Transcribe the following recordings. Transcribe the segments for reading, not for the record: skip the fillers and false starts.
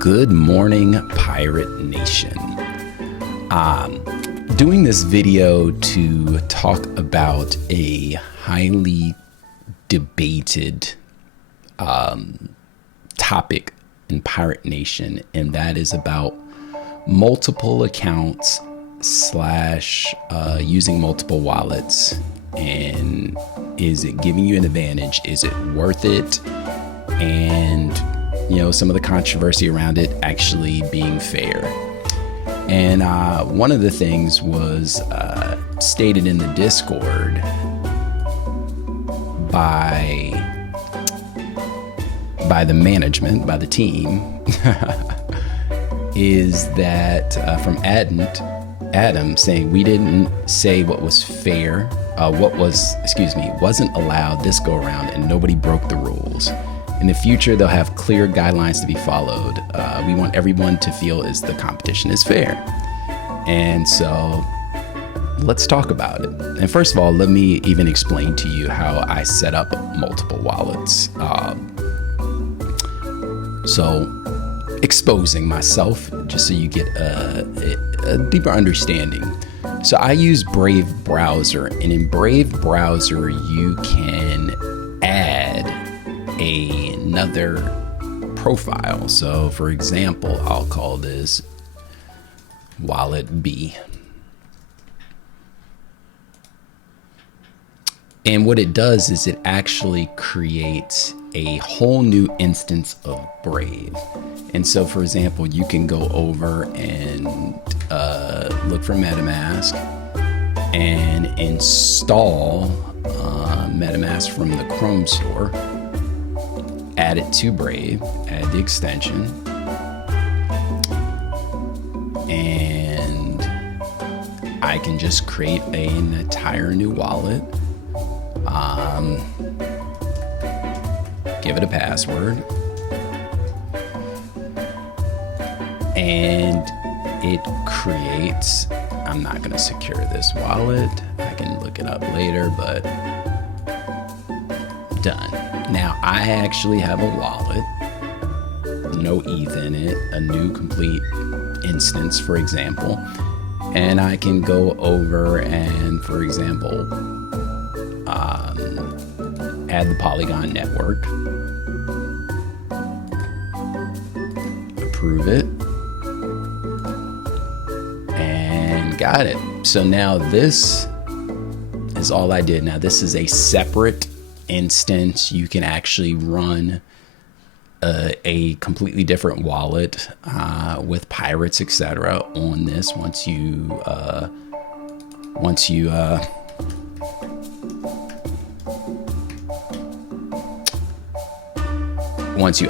Good morning, Pirate Nation. Doing this video to talk about a highly debated topic in Pirate Nation, and that is about multiple accounts slash using multiple wallets. And is it giving you an advantage? Is it worth it? And some of the controversy around it actually being fair. And one of the things was stated in the Discord by the management, by the team, is that from Adam saying we didn't say what was fair, wasn't allowed this go around, and nobody broke the rules. In the future, they'll have clear guidelines to be followed. We want everyone to feel as the competition is fair. And so let's talk about it. And first of all, let me even explain to you how I set up multiple wallets. So exposing myself, just so you get a deeper understanding. So I use Brave Browser, and in Brave Browser, you can add another profile. So for example, I'll call this wallet B. And what it does is it actually creates a whole new instance of Brave. And so for example, you can go over and look for MetaMask and install MetaMask from the Chrome store. Add it to Brave, add the extension, and I can just create an entire new wallet, give it a password, and it creates, I'm not going to secure this wallet, I can look it up later, but done. Now I actually have a wallet, no ETH in it, a new complete instance, for example, and I can go over and, for example, add the Polygon network, approve it, and got it. So now this is all I did. Now this is a separate instance. You can actually run a completely different wallet with pirates, etc. on this once you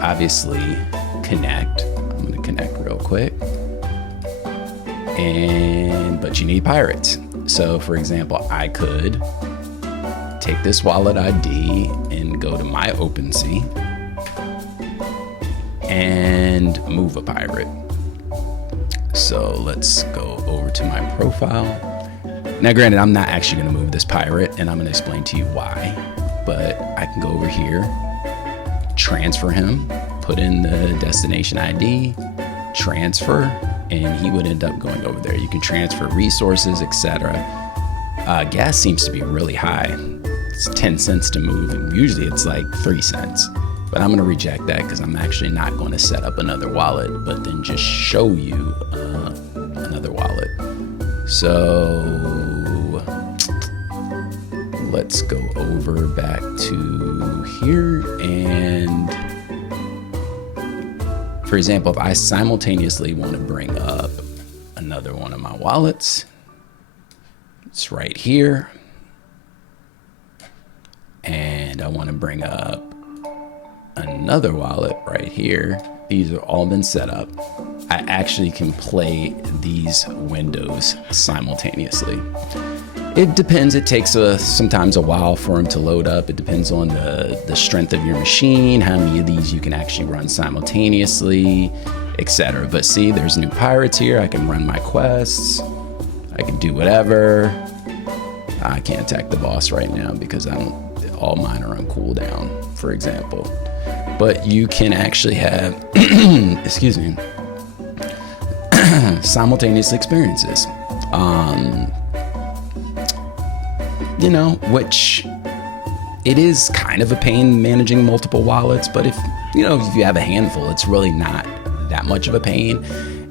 obviously connect. I'm going to connect real quick, but you need pirates. So for example, I could take this wallet ID and go to my OpenSea and move a pirate. So let's go over to my profile. Now granted, I'm not actually going to move this pirate, and I'm going to explain to you why, but I can go over here, transfer him, put in the destination ID, transfer, and he would end up going over there. You can transfer resources, etc. Gas seems to be really high. It's 10 cents to move, and usually it's like 3 cents. But I'm going to reject that because I'm actually not going to set up another wallet, but then just show you another wallet. So let's go over back to here, and for example, if I simultaneously want to bring up another one of my wallets, it's right here, and I want to bring up another wallet right here. These have all been set up. I actually can play these windows simultaneously. It depends. It takes sometimes a while for them to load up. It depends on the strength of your machine, how many of these you can actually run simultaneously, etc. But see, there's new pirates here. I can run my quests. I can do whatever. I can't attack the boss right now because all mine are on cooldown, for example. but you can actually have, excuse me, simultaneous experiences. You know, which it is kind of a pain managing multiple wallets, but if you have a handful, it's really not that much of a pain.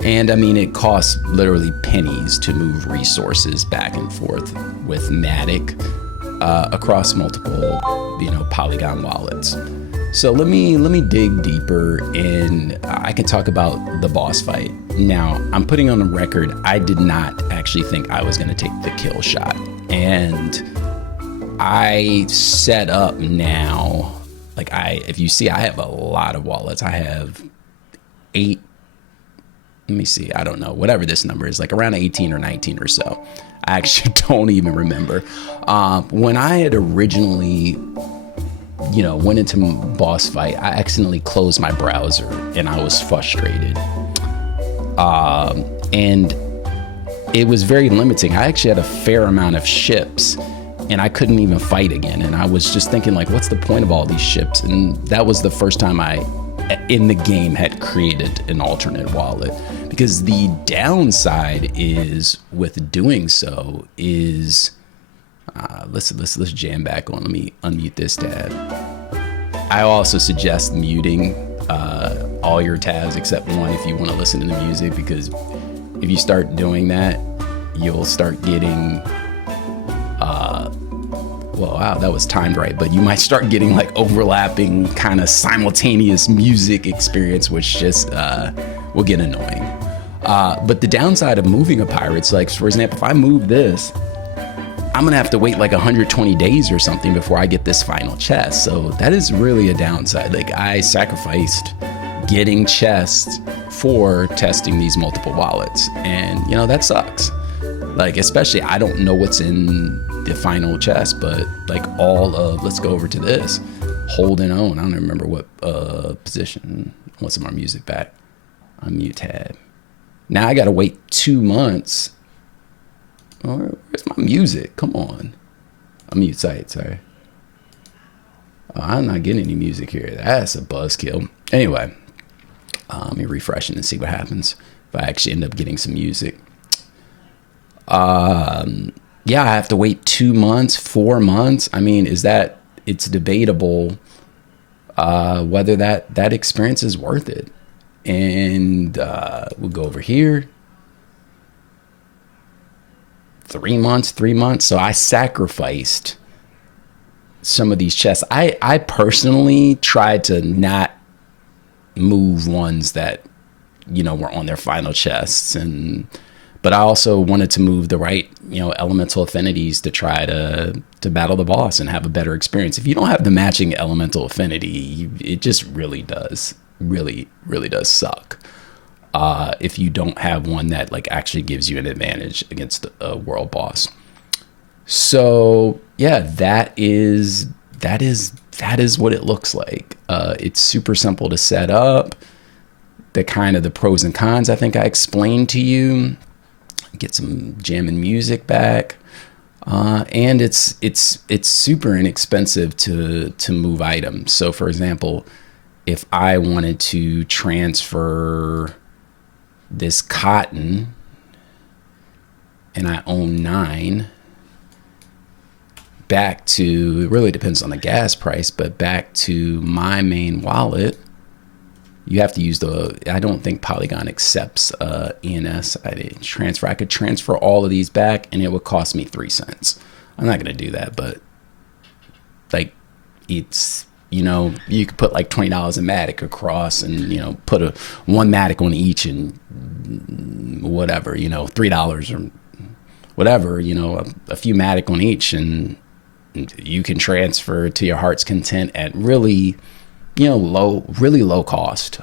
And I mean, it costs literally pennies to move resources back and forth with Matic across multiple, Polygon wallets. So let me dig deeper in. I can talk about the boss fight. Now, I'm putting on the record, I did not actually think I was going to take the kill shot. And I set up now, if you see, I have a lot of wallets. I have 8, let me see, I don't know, whatever this number is, like around 18 or 19 or so. I actually don't even remember. When I had originally went into boss fight, I accidentally closed my browser and I was frustrated. And it was very limiting. I actually had a fair amount of ships and I couldn't even fight again. And I was just thinking, like, what's the point of all these ships? And that was the first time I, in the game, had created an alternate wallet. Because the downside is, with doing so, is let's jam back on. Let me unmute this tab. I also suggest muting all your tabs except one if you want to listen to the music, because if you start doing that, you'll start getting well, wow, that was timed right, but you might start getting like overlapping kind of simultaneous music experience, which just will get annoying. But the downside of moving a pirate's, like, for example, if I move this, I'm gonna have to wait like 120 days or something before I get this final chest. So that is really a downside. Like, I sacrificed getting chests for testing these multiple wallets, and that sucks. Like, especially, I don't know what's in the final chest, but like all of, let's go over to this, hold and own. I don't remember what position. I want some more music back. Unmute tab. Now I gotta wait 2 months. Where's my music? Come on. Unmute site, sorry. Oh, I'm not getting any music here. That's a buzzkill. Anyway, let me refresh it and see what happens if I actually end up getting some music. Yeah, I have to wait 2 months, 4 months. I mean, it's debatable whether that experience is worth it. And we'll go over here. 3 months. So I sacrificed some of these chests. I personally tried to not move ones that, were on their final chests, but I also wanted to move the right, elemental affinities to try to battle the boss and have a better experience. If you don't have the matching elemental affinity, it just really does suck. If you don't have one that like actually gives you an advantage against a world boss. So yeah, that is what it looks like. It's super simple to set up. The pros and cons, I think I explained to you. Get some jamming music back, and it's super inexpensive to move items. So for example, if I wanted to transfer this cotton and I own 9 back to, it really depends on the gas price, but back to my main wallet, you have to use I don't think Polygon accepts ENS transfer. I could transfer all of these back and it would cost me 3 cents. I'm not going to do that, but like, it's, you could put like $20 in Matic across and, put one Matic on each and whatever, $3 or whatever, a few Matic on each, and you can transfer to your heart's content at really, really low cost,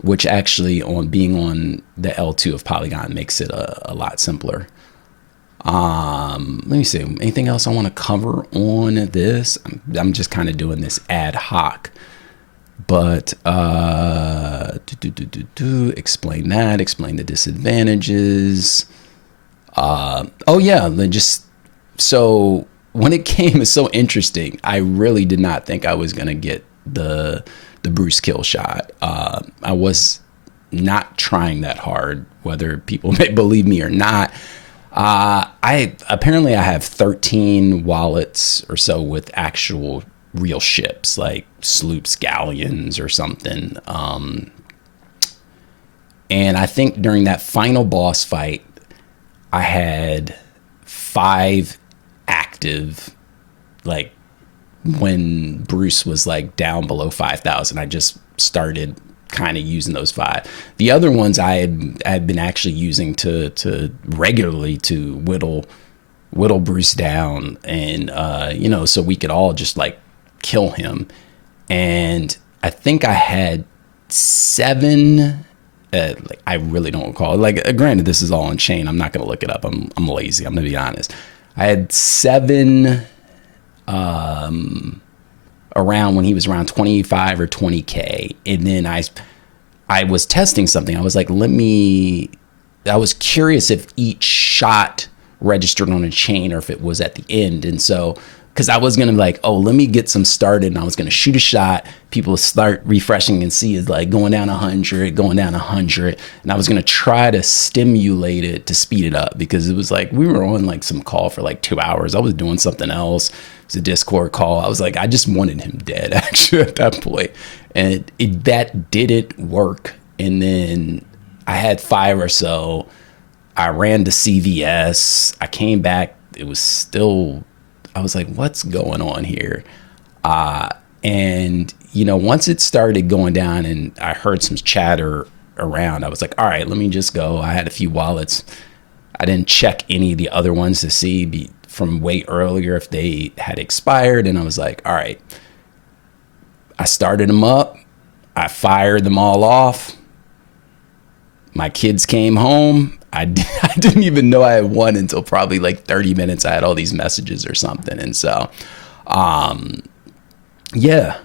which actually being on the L2 of Polygon makes it a lot simpler. Let me see, anything else I want to cover on this? I'm just kind of doing this ad hoc, but explain the disadvantages. Oh yeah, so when it came, it's so interesting. I really did not think I was gonna get the Bruce Killshot. I was not trying that hard, whether people may believe me or not. I have 13 wallets or so with actual real ships, like sloops, galleons, or something. And I think during that final boss fight, I had 5 active, like when Bruce was like down below 5,000. I just started kind of using those 5. The other ones I had been actually using to regularly to whittle Bruce down, and so we could all just like kill him. And I think I had 7. Like, I really don't recall. Like, granted, this is all on chain. I'm not gonna look it up. I'm lazy. I'm gonna be honest. I had 7 around when he was around 25 or 20K. And then I was testing something. I was like, I was curious if each shot registered on a chain or if it was at the end. And so, because I was going to be like, oh, let me get some started. And I was going to shoot a shot. People start refreshing and see it like going down 100, going down 100. And I was going to try to stimulate it to speed it up, because it was like we were on like some call for like 2 hours. I was doing something else. It was a Discord call. I was like, I just wanted him dead actually at that point. And that didn't work. And then I had 5 or so. I ran to CVS. I came back. It was still... I was like, what's going on here? And, once it started going down and I heard some chatter around, I was like, all right, let me just go. I had a few wallets. I didn't check any of the other ones to see from way earlier if they had expired. And I was like, all right. I started them up. I fired them all off. My kids came home. I didn't even know I had won until probably like 30 minutes. I had all these messages or something. And so, yeah,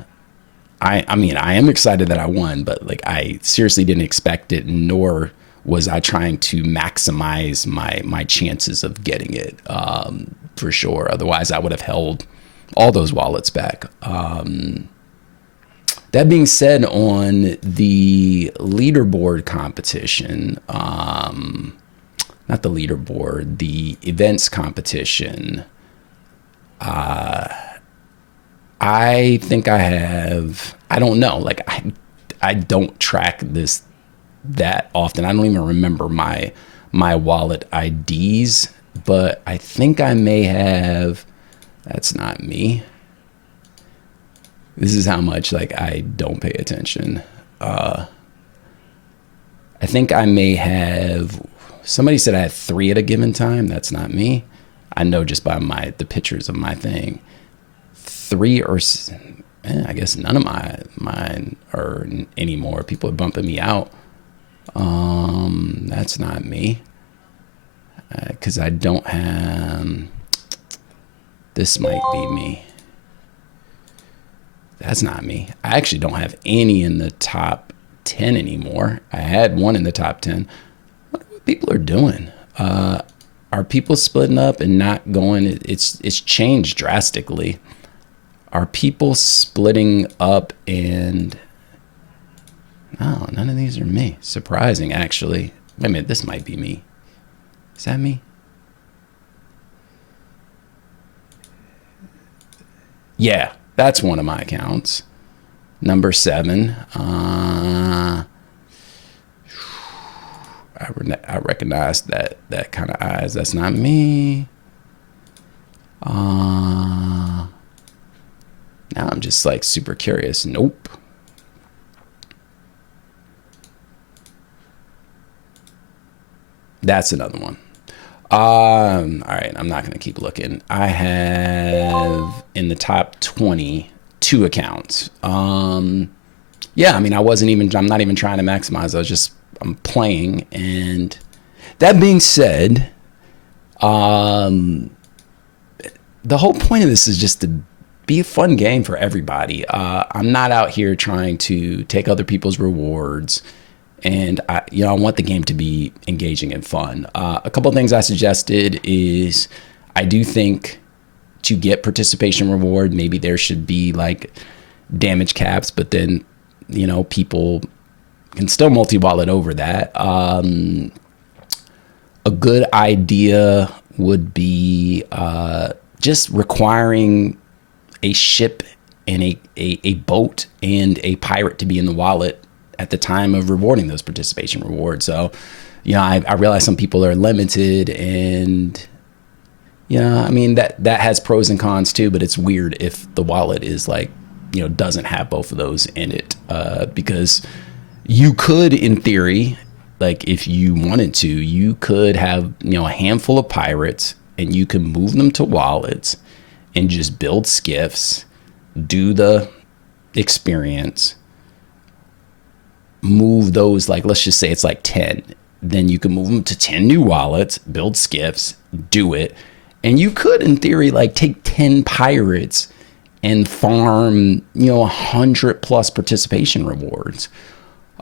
I am excited that I won, but like, I seriously didn't expect it, nor was I trying to maximize my chances of getting it, for sure. Otherwise I would have held all those wallets back. That being said, on the leaderboard competition, not the leaderboard, the events competition, I think I have, I don't know, like I don't track this that often. I don't even remember my wallet IDs, but I think I may have, that's not me. This is how much like I don't pay attention. I think I may have, somebody said I had 3 at a given time. That's not me. I know just by the pictures of my thing. 3 or, I guess none of mine are anymore. People are bumping me out. That's not me. Because I don't have, this might be me. That's not me. I actually don't have any in the top 10 anymore. I had 1 in the top 10. I wonder what people are doing. Are people splitting up and not going? It's changed drastically. Are people splitting up and... No, none of these are me. Surprising, actually. Wait a minute, this might be me. Is that me? Yeah. That's one of my accounts. Number 7. I recognize that kind of eyes. That's not me. Now I'm just like super curious. Nope. That's another one. All right, I'm not gonna keep looking. I have in the top 20 2 accounts. Yeah, I mean, I'm not even trying to maximize. I'm playing. And that being said, the whole point of this is just to be a fun game for everybody. I'm not out here trying to take other people's rewards. And I want the game to be engaging and fun. A couple of things I suggested is I do think to get participation reward, maybe there should be like damage caps, but then, people can still multi-wallet over that. A good idea would be just requiring a ship and a boat and a pirate to be in the wallet at the time of rewarding those participation rewards. So, I realize some people are limited, and that has pros and cons too, but it's weird if the wallet is like, doesn't have both of those in it, because you could, in theory, like if you wanted to, you could have, a handful of pirates and you can move them to wallets and just build skiffs, do the experience, move those, like, let's just say it's like 10. Then you can move them to 10 new wallets, build skiffs, do it. And you could, in theory, like take 10 pirates and farm, 100 plus participation rewards.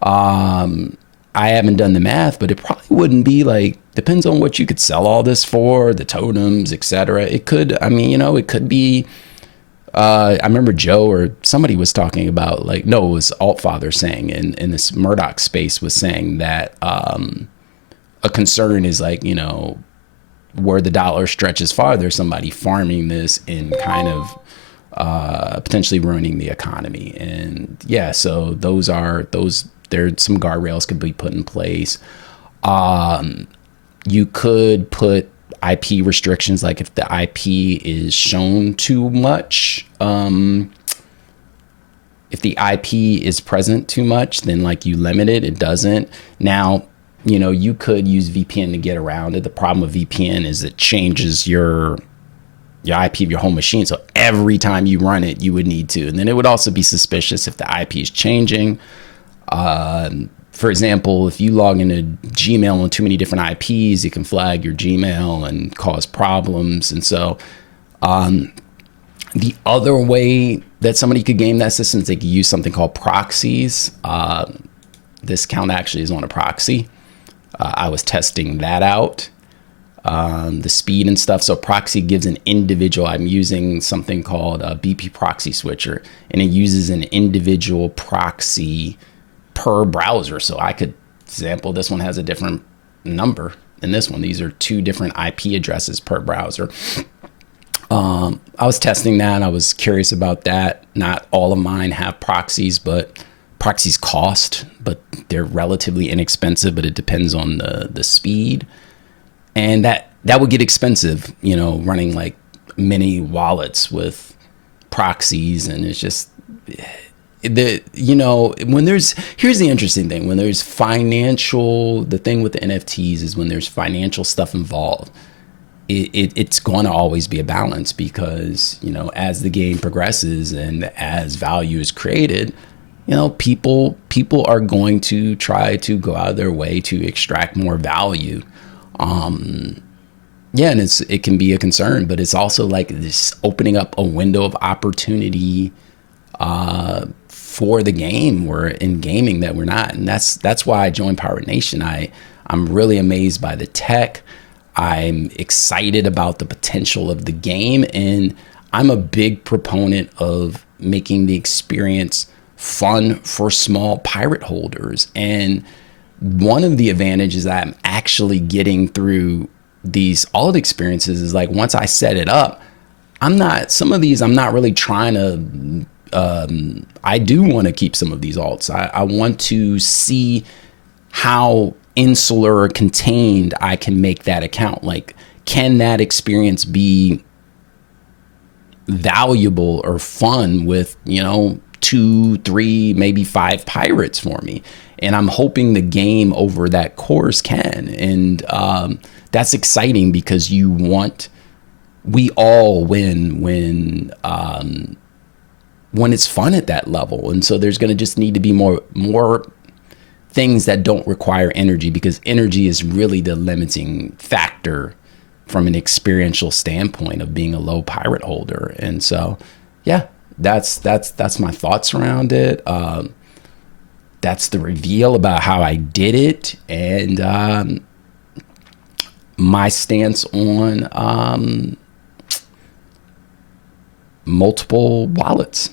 I haven't done the math, but it probably wouldn't be like, depends on what you could sell all this for, the totems, etc. It could, it could be, I remember Joe or somebody was talking about, like, no, it was Altfather saying in this Murdoch space was saying that a concern is like, where the dollar stretches farther, somebody farming this and kind of potentially ruining the economy. And yeah, so there's some guardrails could be put in place. You could put IP restrictions, like if the IP is shown too much, if the IP is present too much, then like you limit it, it doesn't. Now, you could use VPN to get around it. The problem with VPN is it changes your IP of your home machine. So every time you run it, you would need to. And then it would also be suspicious if the IP is changing. For example, if you log into Gmail on too many different IPs, you can flag your Gmail and cause problems. And so the other way that somebody could game that system is they could use something called proxies. This account actually is on a proxy. I was testing that out, the speed and stuff. So proxy gives an individual, I'm using something called a BP proxy switcher, and it uses an individual proxy per browser. So I could sample, this one has a different number than this one. These are two different IP addresses per browser. I was testing that. I was curious about that. Not all of mine have proxies, but proxies cost, but they're relatively inexpensive, but it depends on the speed. And that would get expensive, running like many wallets with proxies. And it's just, here's the interesting thing, when there's the thing with the NFTs is when there's financial stuff involved, it's going to always be a balance, because, as the game progresses and as value is created, people are going to try to go out of their way to extract more value. And it can be a concern, but it's also like this opening up a window of opportunity for the game. We're in gaming that we're not, and that's why I joined Pirate Nation. I'm really amazed by the tech. I'm excited about the potential of the game, and I'm a big proponent of making the experience fun for small pirate holders. And one of the advantages that I'm actually getting through these alt experiences is, like, once I set it up, I'm not really trying to, I do want to keep some of these alts. I want to see how insular or contained I can make that account. Like, can that experience be valuable or fun with, 2, 3, maybe 5 pirates for me? And I'm hoping the game over that course can. And that's exciting, because we all win when it's fun at that level. And so there's going to just need to be more things that don't require energy, because energy is really the limiting factor from an experiential standpoint of being a low pirate holder. And so, yeah, that's my thoughts around it. That's the reveal about how I did it, and my stance on multiple wallets.